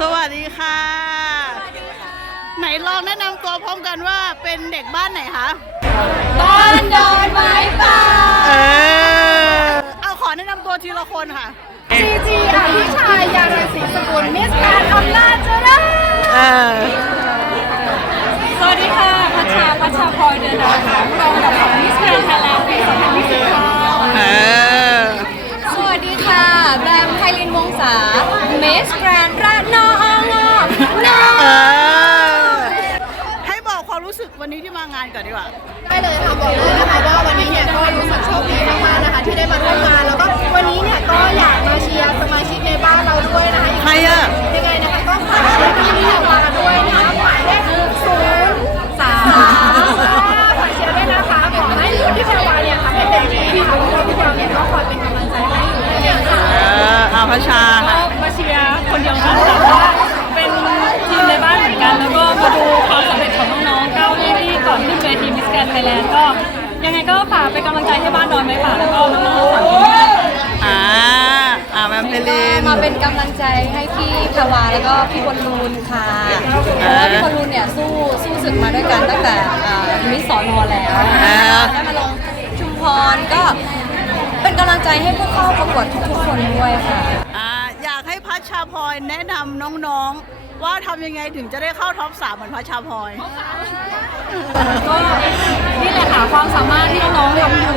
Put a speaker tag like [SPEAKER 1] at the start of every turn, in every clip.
[SPEAKER 1] สวัสดีค่ะ ไหนลองแนะนำตัวพร้อมกันว่าเป็นเด็กบ้านไหนคะ
[SPEAKER 2] บ้านโดนไม้ป่า
[SPEAKER 1] เออเอาขอแนะนำตัวทีละคนค่ะ
[SPEAKER 2] จีจีอภิชายยานศรีสกุลมิสแกรนด์อำนาจเจริญ
[SPEAKER 1] เออ
[SPEAKER 2] สวัสดีค่ะพัชชาพัชชาพลอยเดือนดาวค่ะรองอันดับสองมิสแกรนด์ไทยแลนด์ปี2020ค่ะ
[SPEAKER 1] เออ
[SPEAKER 2] สวัสดีค่ะ แบมไพลินวงศามิสแกรนด์ระนองนอ
[SPEAKER 1] เออ ให้บอกความรู้สึกวันนี้ที่มางานก่อนดีกว่า
[SPEAKER 3] ได้เลยค่ะบอกเลยนะคะว่าวันนี้เนี่ยก็รู้สึกโชคดีมากๆนะคะ ที่ได้มาร่วมงานแล้วก็วันนี้เนี่ยก็อยากมาเชียร์สมาชิกในบ้านเราด้วยนะคะ
[SPEAKER 1] ใครอะ
[SPEAKER 3] ยังไงนะคะก็ฝากเชียร์พี่ๆวาด้วยนะคะหมายเลขศูนย์สามฝากเชียร์ด้วยนะคะขอให้พี่แพรวาเนี่ยทำให้เต็มที่นะคะเพราะว่าพวกเราเนี่ยก็คอยเป็นกำลังใจให้อยู่นั่นเองค่ะ
[SPEAKER 1] เออเอาพระชาา
[SPEAKER 4] กเป็นกำลังใจให้บ้านดอนไม้ป่าแล้วก็น้องๆฝั่งนี้ด้วย
[SPEAKER 1] อ่าอ่าแมมเพลิน
[SPEAKER 2] มาเป็นกำลังใจให้พี่พาวาแล้วก็พี่บอลลูนค่ะเพราะว่าพี่บอลลูนเนี่ยสู้สู้ศึกมาด้วยกันตั้งแต่อ่ามิสสอนอแล้ว
[SPEAKER 1] อ่า
[SPEAKER 2] ได้มาลงชุมพรก็เป็นกำลังใจให้ผู้เข้าประกวดทุกๆคนด้วยค่ะ
[SPEAKER 1] อ่าอยากให้พัชชาพลอยแนะนำน้องๆ ว่าทำยังไงถึงจะได้เข้าท็อปสามเหมือนพระชาพลอย
[SPEAKER 4] ก็นี่แหละค่ะความสามารถที่น้องๆทำอยู่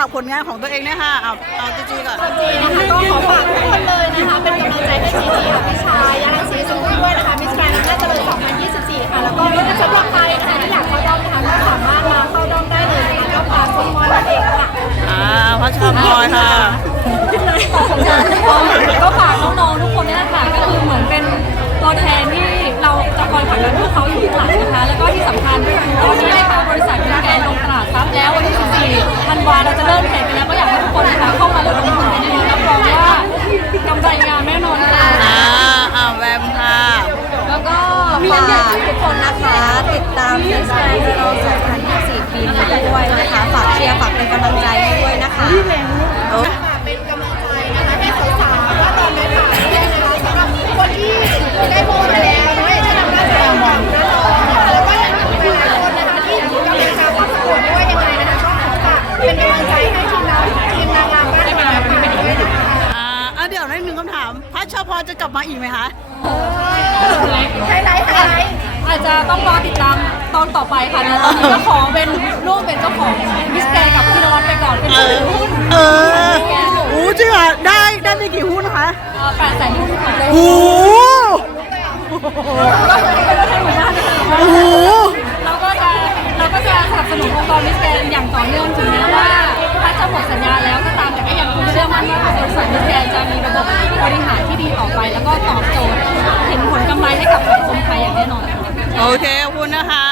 [SPEAKER 4] ากผลงานของตั
[SPEAKER 1] วเองนะคะเอาเอาจีจีก่อน
[SPEAKER 3] จีนะคะก็ขอฝากทุกคนเลยนะคะ เป็นกำลังใจให้จีจีกับพี่ชายยาลังสีสกุลด้วยนะคะมิสแกรนด์อำนาจเจริญ2024 ค่ะ แล้วก็สำหรับใครนะคะที่อยากเข้าด้อมนะคะก็สามารถมาเข้าด้อมได้เลยนะคะด้อมปลาส้มมอนนั่นเองค่ะ
[SPEAKER 1] อ่าพัชชาพลอยค่ะ
[SPEAKER 4] ติดตามมิ
[SPEAKER 2] สแกรนด์เรา2024ปีนี้ด้วยนะคะ ฝากเชียร์ฝากเป็นกำลังใจให้ด้วยนะคะ
[SPEAKER 3] เป็นกำลังใจนะคะให้สาวๆว่าตอนนี้ค่ะด้วยนะคะสำหรับคนที่ได้โบมาแล้วนะคะอย่างเช่นอำนาจเจริญของน้องๆนะคะแล้วก็ยังมีหลายคนนะคะที่กำลังจะเข้าประกวดด้วยยังไงนะคะก็ขอฝากเป็นกำลังใจให้ทีมเราทีมนางงามบ้านเราค่ะด้วยนะคะ
[SPEAKER 1] อ่าอะเดี๋ยวให้หนึ่งคำถามพัชชาพลอยจะกลับมาอีกไหมคะ
[SPEAKER 3] ไฮไลท์ไฮไลท์
[SPEAKER 4] อาจจะต้องรอติดตามตอนต่อไปค่ะแล้วตอนนี้ก็ขอเป็นร่วมเป็นเจ้าของมิสแกรนด์กับพี่นวัดไปก่อนเป็น
[SPEAKER 1] เอ
[SPEAKER 4] ผู้
[SPEAKER 1] อ
[SPEAKER 4] ถือหุ้น
[SPEAKER 1] เออโอ้จริงเหรอได้ได้ไปกี่หุ้นคะ
[SPEAKER 4] แปดแสนหุ้นค่ะ
[SPEAKER 1] โอ้โโอ
[SPEAKER 4] เคขอบคุณนะคะ